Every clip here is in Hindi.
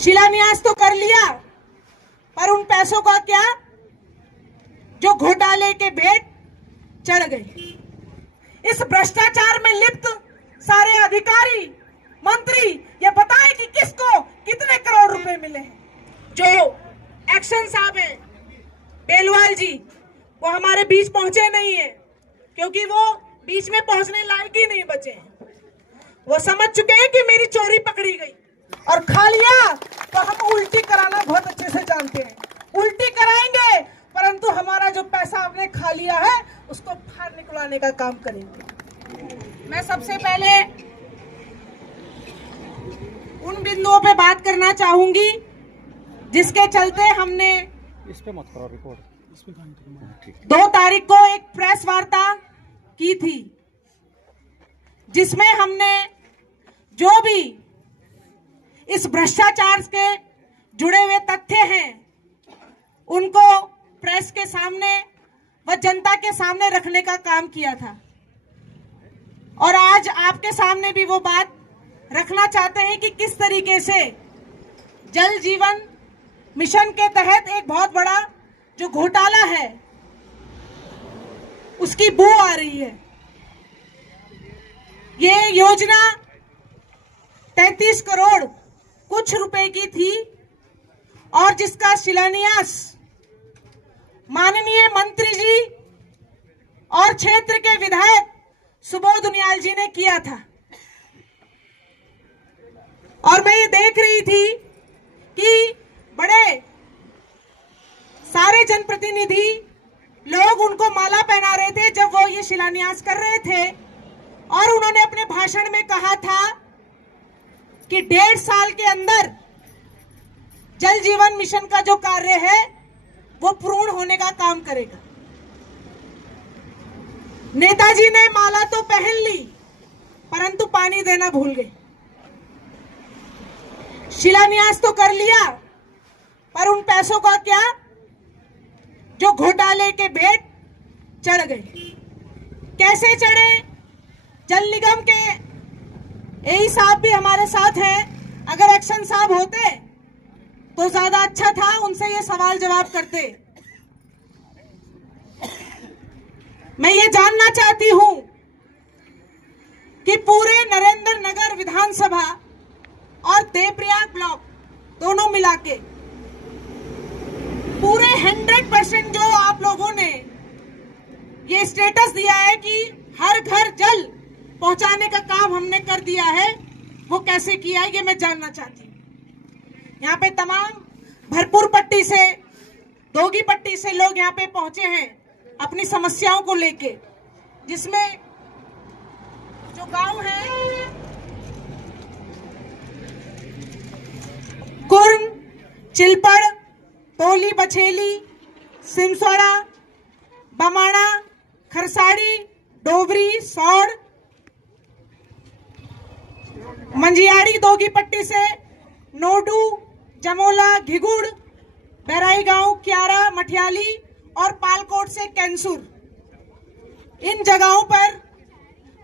शिलान्यास तो कर लिया, पर उन पैसों का क्या जो घोटाले के भेंट चढ़ गए। इस भ्रष्टाचार में लिप्त सारे अधिकारी मंत्री ये बताएं कि किसको कितने करोड़ रुपए मिले हैं। जो एक्शन साहब हैं बेलवाल जी, वो हमारे बीच पहुंचे नहीं है क्योंकि वो बीच में पहुंचने लायक ही नहीं बचे हैं। वो समझ चुके हैं कि मेरी चोरी पकड़ी गई और खा लिया तो हम उल्टी कराना बहुत अच्छे से जानते हैं। उल्टी कराएंगे, परंतु हमारा जो पैसा आपने खा लिया है उसको फाड़ निकलवाने का काम करेंगे। मैं सबसे पहले उन बिंदुओं पे बात करना चाहूंगी जिसके चलते हमने इस पे मत करो रिपोर्ट। 2 तारीख को एक प्रेस वार्ता की थी जिसमें हमने जो भी इस भ्रष्टाचार के जुड़े हुए तथ्य हैं उनको प्रेस के सामने व जनता के सामने रखने का काम किया था। और आज आपके सामने भी वो बात रखना चाहते हैं कि किस तरीके से जल जीवन मिशन के तहत एक बहुत बड़ा जो घोटाला है उसकी बू आ रही है। ये योजना 33 करोड़ कुछ रुपए की थी और जिसका शिलान्यास माननीय मंत्री जी और क्षेत्र के विधायक सुबोध उनियाल जी ने किया था। और मैं ये देख रही थी कि बड़े सारे जनप्रतिनिधि लोग उनको माला पहना रहे थे जब वो ये शिलान्यास कर रहे थे। और उन्होंने अपने भाषण में कहा था कि 1.5 साल के अंदर जल जीवन मिशन का जो कार्य है वो पूर्ण होने का काम करेगा। नेताजी ने माला तो पहन ली परंतु पानी देना भूल गए। शिलान्यास तो कर लिया, पर उन पैसों का क्या जो घोटाले के भेंट चढ़ गए। कैसे चढ़े? जल निगम के एई साहब भी हमारे साथ हैं। अगर एक्शन साहब होते तो ज्यादा अच्छा था, उनसे ये सवाल जवाब करते। मैं ये जानना चाहती हूं कि पूरे नरेंद्र नगर विधानसभा और देवप्रयाग ब्लॉक दोनों मिला के पूरे 100% जो आप लोगों ने ये स्टेटस दिया है कि हर घर जल पहुंचाने का काम हमने कर दिया है, वो कैसे किया है ये मैं जानना चाहती हूँ। यहाँ पे तमाम भरपूर पट्टी से, दोगी पट्टी से लोग यहाँ पे पहुंचे हैं अपनी समस्याओं को लेके, जिसमें जो गांव है कुर्म, चिलपड़, तोली बछेली, सिमसोड़ा, बमाणा, खरसाड़ी, डोबरी, सौड़, मंजियाड़ी दोगी पट्टी से, नोडू, जमोला, घिगुड़, बैराई गांव, क्यारा, मठियाली और पालकोट से कैंसुर। इन जगहों पर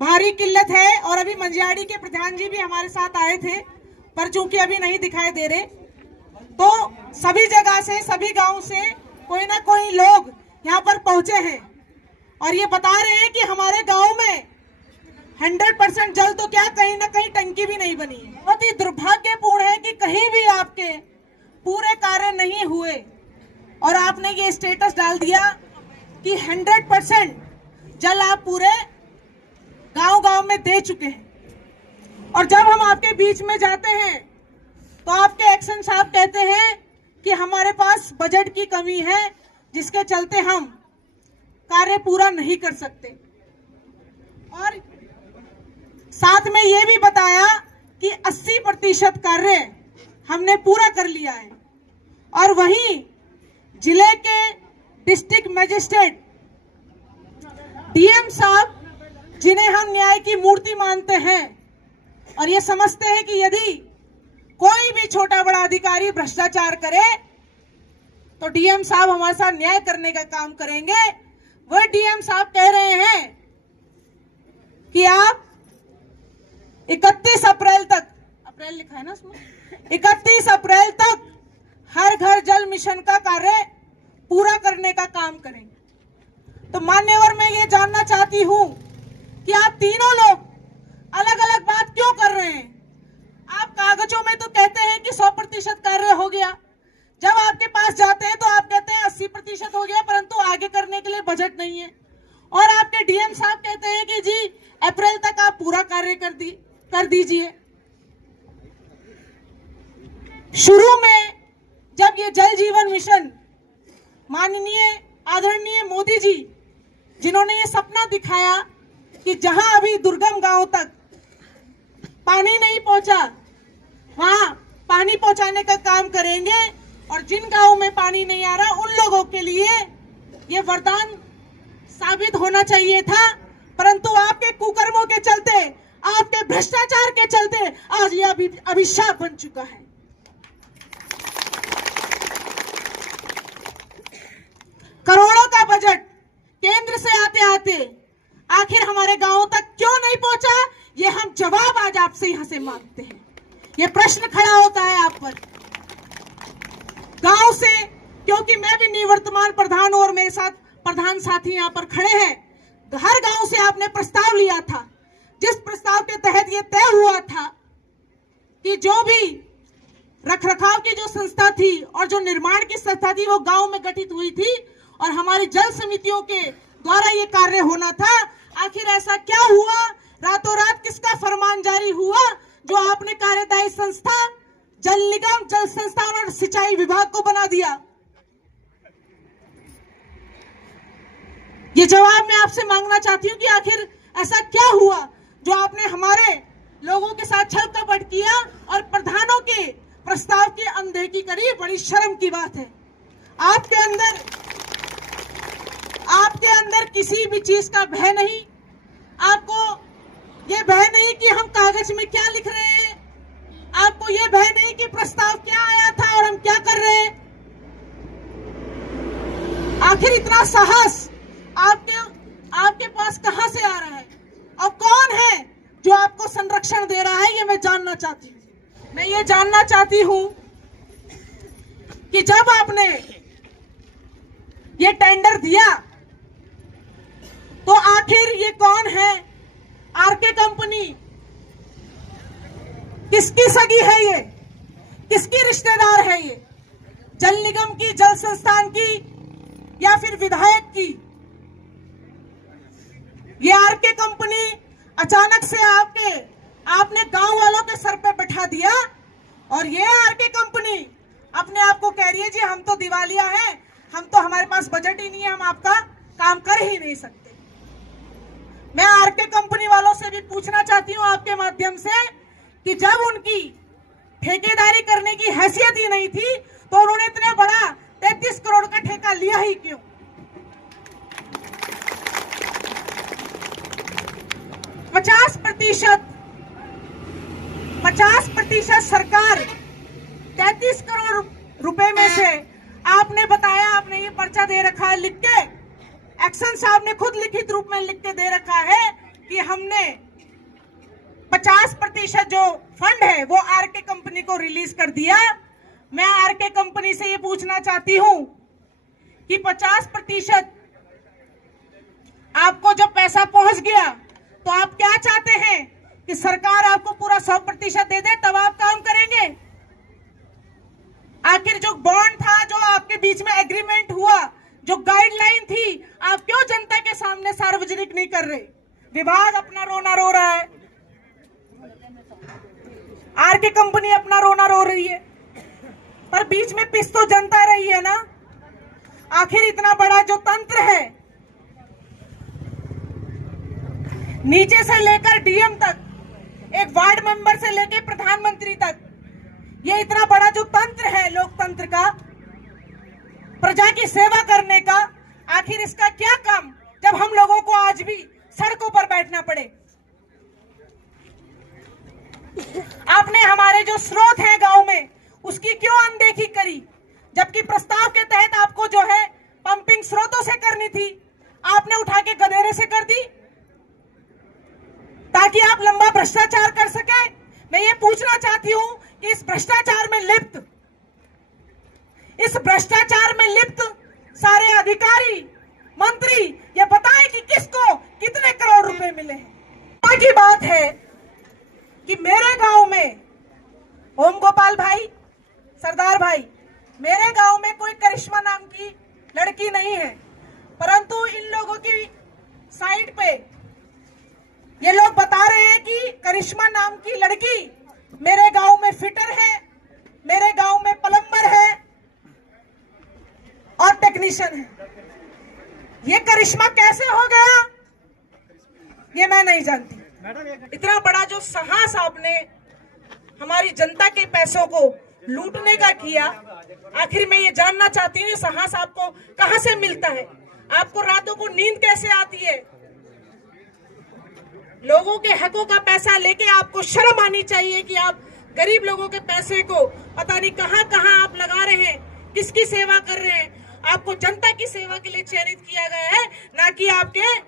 भारी किल्लत है। और अभी मंजियाड़ी के प्रधान जी भी हमारे साथ आए थे, पर चूंकि अभी नहीं दिखाई दे रहे, तो सभी जगह से, सभी गांव से कोई ना कोई लोग यहाँ पर पहुंचे हैं और ये बता रहे हैं कि हमारे गांव में 100% जल तो क्या, कहीं ना कहीं टंकी भी नहीं बनी है। बहुत ही दुर्भाग्यपूर्ण है कि कहीं भी आपके पूरे कार्य नहीं हुए और आपने ये स्टेटस डाल दिया कि 100% जल आप पूरे गांव-गांव में दे चुके हैं। और जब हम आपके बीच में जाते हैं तो आपके एक्शन साहब कहते हैं कि हमारे पास बजट की कमी है जिसके चलते हम कार्य पूरा नहीं कर सकते। और साथ में ये भी बताया कि 80% कार्य हमने पूरा कर लिया है। और वहीं जिले के डिस्ट्रिक्ट मजिस्ट्रेट डीएम साहब, जिन्हें हम न्याय की मूर्ति मानते हैं और ये समझते हैं कि यदि कोई भी छोटा बड़ा अधिकारी भ्रष्टाचार करे तो डीएम साहब हमारे साथ न्याय करने का काम करेंगे, वह डीएम साहब कह रहे हैं कि आप 31 अप्रैल तक अप्रैल लिखा है ना उसमें, 31 अप्रैल तक हर घर जल मिशन का कार्य पूरा करने का काम करें। तो मान्यवर, मैं ये जानना चाहती हूं कि आप तीनों लोग अलग अलग बात क्यों कर रहे हैं? आप कागजों में तो कहते हैं कि 100% कार्य हो गया, जब आपके पास जाते हैं तो आप कहते हैं 80% हो गया, परंतु आगे करने के लिए बजट नहीं है। और आपके डीएम साहब कहते हैं कि जी अप्रैल तक आप पूरा कार्य कर दीजिए। शुरू में जब ये जल जीवन मिशन माननीय आदरणीय मोदी जी, जिन्होंने ये सपना दिखाया कि जहां अभी दुर्गम गांव तक पानी नहीं पहुंचा, वहां पानी पहुंचाने का काम करेंगे, और जिन गांवों में पानी नहीं आ रहा उन लोगों के लिए ये वरदान साबित होना चाहिए था, परंतु आपके कुकर्मों के चलते, आपके भ्रष्टाचार के चलते आज ये अभिशाप बन चुका है। करोड़ों का बजट केंद्र से आते आते आखिर हमारे गांवों तक क्यों नहीं पहुंचा, ये हम जवाब आज आपसे यहां से मांगते हैं। ये प्रश्न खड़ा होता है आप पर गांव से, क्योंकि मैं भी निवर्तमान प्रधान हूं और मेरे साथ प्रधान साथी यहां पर खड़े हैं। हर गांव से आपने प्रस्ताव लिया था, जिस प्रस्ताव के तहत ये तय हुआ था कि जो भी रखरखाव की जो संस्था थी और जो निर्माण की संस्था थी वो गांव में गठित हुई थी और हमारी जल समितियों के द्वारा ये कार्य होना था। आखिर ऐसा क्या हुआ? रातों रात किसका फरमान जारी हुआ जो आपने कार्यदायी संस्था जल निगम, जल संस्थान और सिंचाई विभाग को बना दिया? ये जवाब मैं आपसे मांगना चाहती हूँ कि आखिर ऐसा क्या हुआ जो आपने हमारे लोगों के साथ छल कपट किया और प्रधानों के प्रस्ताव की अनदेखी करी। बड़ी शर्म की बात है। आपके अंदर किसी भी चीज का भय नहीं। आपको ये भय नहीं कि हम कागज में क्या लिख रहे हैं, आपको ये भय नहीं कि प्रस्ताव क्या आया था और हम क्या कर रहे हैं। आखिर इतना साहस आपके पास कहां से आ रहा है और कौन है जो आपको संरक्षण दे रहा है, ये मैं जानना चाहती हूं। मैं ये जानना चाहती हूं कि जब आपने ये टेंडर दिया तो आखिर ये कौन है? आरके कंपनी किसकी सगी है? ये किसकी रिश्तेदार है? ये जल निगम की, जल संस्थान की या फिर विधायक की? ये आरके कंपनी अचानक से आपने गांव वालों के सर पे बैठा दिया और ये आरके कंपनी अपने आप को कह रही है जी हम तो दिवालिया है, हम तो, हमारे पास बजट ही नहीं है, हम आपका काम कर ही नहीं सकते। मैं आरके कंपनी वालों से भी पूछना चाहती हूं आपके माध्यम से कि जब उनकी ठेकेदारी करने की हैसियत ही नहीं थी तो उन्होंने इतने बड़ा 33 करोड़ का ठेका लिया ही क्यों? पचास प्रतिशत सरकार 33 करोड़ रुपए में से आपने बताया, आपने ये पर्चा दे रखा है लिख के, एक्शन साहब ने खुद लिखित रूप में लिख के दे रखा है कि हमने 50% जो फंड है वो आरके कंपनी को रिलीज कर दिया। मैं आरके कंपनी से ये पूछना चाहती हूं कि 50% आपको जब पैसा पहुंच गया तो आप क्या चाहते हैं कि सरकार आपको पूरा 100% दे दे तब आप काम करेंगे? आखिर जो बॉन्ड था, जो आपके बीच में एग्रीमेंट हुआ, जो गाइडलाइन थी, आप क्यों जनता के सामने सार्वजनिक नहीं कर रहे? विभाग अपना रोना रो रहा है, आरके कंपनी अपना रोना रो रही है, पर बीच में पिस तो जनता रही है ना। आखिर इतना बड़ा जो तंत्र है, नीचे से लेकर डीएम तक, एक वार्ड मेंबर से लेकर प्रधानमंत्री तक, ये इतना बड़ा जो तंत्र है लोकतंत्र का, प्रजा की सेवा करने का, आखिर इसका क्या काम जब हम लोगों को आज भी सड़कों पर बैठना पड़े? आपने हमारे जो स्रोत हैं गांव में उसकी क्यों अनदेखी करी? जबकि प्रस्ताव के तहत आपको जो है पंपिंग स्रोतों से करनी थी, आपने उठा के गधेरे से कर दी ताकि आप लंबा भ्रष्टाचार कर सके। मैं ये पूछना चाहती हूं कि इस भ्रष्टाचार में लिप्त सारे अधिकारी मंत्री ये बताएं कि किसको कितने करोड़ रुपए मिले हैं। की बात है कि मेरे गांव में ओम गोपाल भाई, सरदार भाई, मेरे गांव में कोई करिश्मा नाम की लड़की नहीं है, परंतु इन लोगों की साइट पे ये लोग बता रहे हैं कि करिश्मा नाम की लड़की मेरे गांव में फिटर है, मेरे गांव में प्लम्बर है और टेक्नीशियन है। ये करिश्मा कैसे हो गया ये मैं नहीं जानती। इतना बड़ा जो साहस आपने हमारी जनता के पैसों को लूटने का किया, आखिर मैं ये जानना चाहती हूँ ये साहस आपको कहां से मिलता है? आपको रातों को नींद कैसे आती है? लोगों के हकों का पैसा लेके आपको शर्म आनी चाहिए कि आप गरीब लोगों के पैसे को पता नहीं कहां कहां आप लगा रहे हैं, किसकी सेवा कर रहे हैं। आपको जनता की सेवा के लिए चयनित किया गया है, ना कि आपके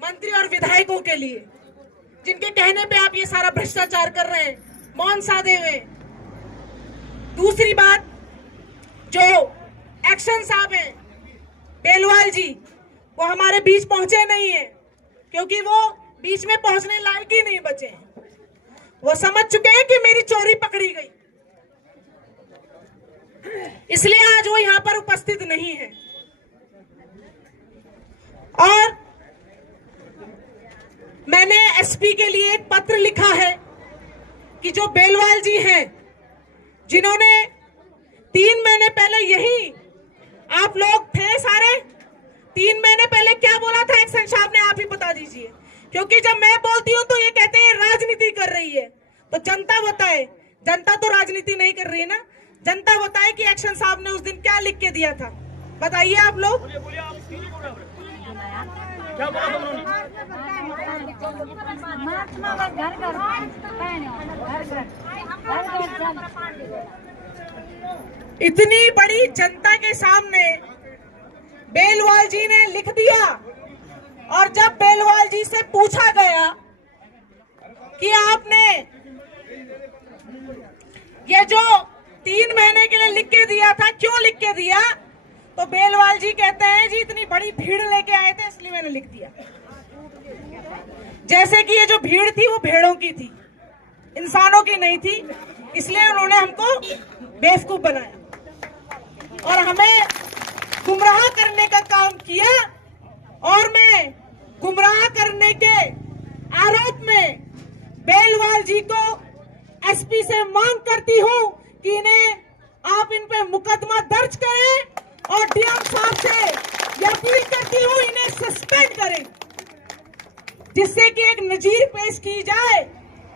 मंत्री और विधायकों के लिए, जिनके कहने पे आप ये सारा भ्रष्टाचार कर रहे हैं मौन साधे हुए। दूसरी बात, जो एक्शन साहब हैं बेलवाल जी, वो हमारे बीच पहुंचे नहीं है क्योंकि वो बीच में पहुंचने लायक ही नहीं बचे हैं। वो समझ चुके हैं कि मेरी चोरी पकड़ी गई, इसलिए आज वो यहां पर उपस्थित नहीं है। और मैंने एसपी के लिए एक पत्र लिखा है कि जो बेलवाल जी हैं, जिन्होंने 3 महीने पहले यही आप लोग थे सारे, 3 महीने पहले क्या बोला था एक्शन साहब ने, आप ही बता दीजिए, क्योंकि जब मैं बोलती हूं तो ये कहते हैं राजनीति कर रही है। तो जनता बताए, जनता तो राजनीति नहीं कर रही है ना, जनता बताए कि एक्शन साहब ने उस दिन क्या लिख के दिया था। बताइए आप लोग। इतनी बड़ी जनता के सामने बेलवाल जी ने लिख दिया, और जब बेलवाल जी से पूछा गया कि आपने ये जो 3 महीने के लिए लिख के दिया था, क्यों लिख के दिया, तो बेलवाल जी कहते हैं जी इतनी बड़ी भीड़ लेके आए थे इसलिए मैंने लिख दिया। जैसे कि ये जो भीड़ थी वो भेड़ों की थी, इंसानों की नहीं थी, इसलिए उन्होंने हमको बेवकूफ बनाया और हमें गुमराह करने का काम किया। और मैं गुमराह करने के आरोप में बेलवाल जी को एसपी से मांग करती हूं कि इन्हें आप इन पे मुकदमा दर्ज करें और डीएम साहब से यह अपील करती हूं इन्हें सस्पेंड करें, जिससे कि एक नजीर पेश की जाए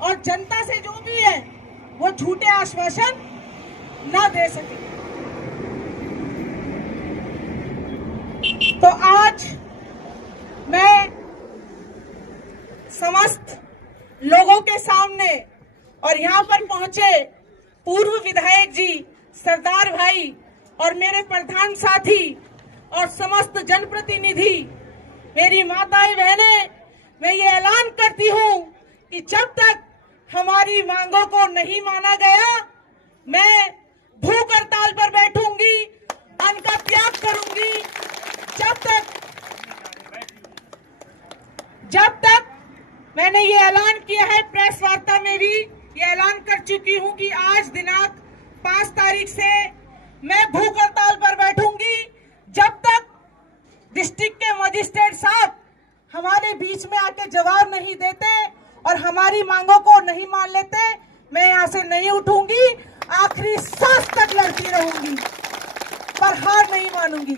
और जनता से जो भी है वो झूठे आश्वासन ना दे सके। तो आज मैं समस्त लोगों के सामने और यहाँ पर पहुंचे पूर्व विधायक जी, सरदार भाई और मेरे प्रधान साथी और समस्त जनप्रतिनिधि, मेरी माताएं बहनें, मैं ये ऐलान करती हूँ कि जब तक हमारी मांगों को नहीं माना गया, मैं भूख हड़ताल पर बैठूंगी, अन्न का त्याग करूंगी। जब तक मैंने ये ऐलान किया है, प्रेस वार्ता में भी ये ऐलान कर चुकी हूं कि आज दिनांक 5 तारीख से मैं भूख हड़ताल पर बैठूंगी, जब तक डिस्ट्रिक्ट के मजिस्ट्रेट साहब हमारे बीच में आके जवाब नहीं देते और हमारी मांगों को नहीं मान लेते। मैं यहाँ से नहीं उठूंगी, आखिरी सांस तक लड़ती रहूंगी, पर हार नहीं मानूंगी।